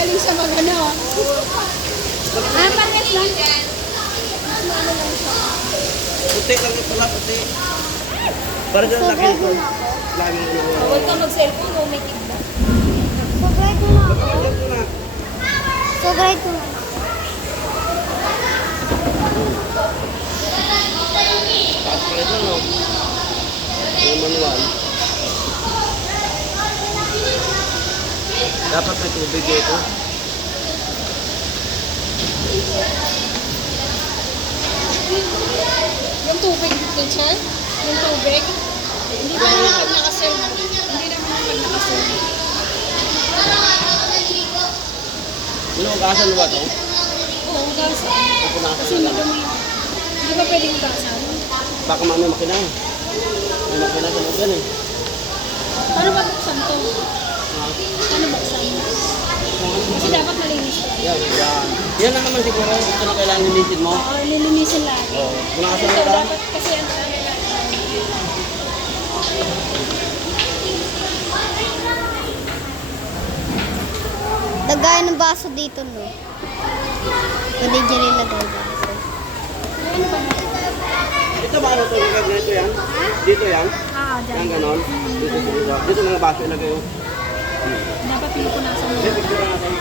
Magaling sa magano. Pares lang. Puti lang ito lang, puti. Para dyan sa akin ito. Laging Huwag ka mag-cellphone o may tignan. Sobrang ko na. Bakit ito na? Sobrang ko na. Taas pa ito, no? Yung manual. Dapat may tubig ito. Yung tubig dito, sir? Yung tubig? Hindi ba naman pag nakaserve? Hindi naman pag nakaserve. Inuugasan mo ba ito? Oo, gasan. Pupunasan Kasi na lang. madumi. Hindi ba pwedeng gasan? Baka may makina eh. May makina sa loob yan eh. Paano ba buksan to? Ah, Paano buksan? Kasi dapat malinis to. yan, yan. Yan lang naman siguro. Ito na kailangan linisin mo. Oo, nilinisin lagi. Oo. Punasan Ito mo lang. dapat kasi ano lang. Lagay ng baso dito, no? Pwede dyan rin lagay baso. Ano ba? Ito ba ano ito? Lagay na ito yan? Dito yan? Dyan. Yan ganon. Dito mga baso ilagay yung. Dapat pinupunasan mo. Picture natin.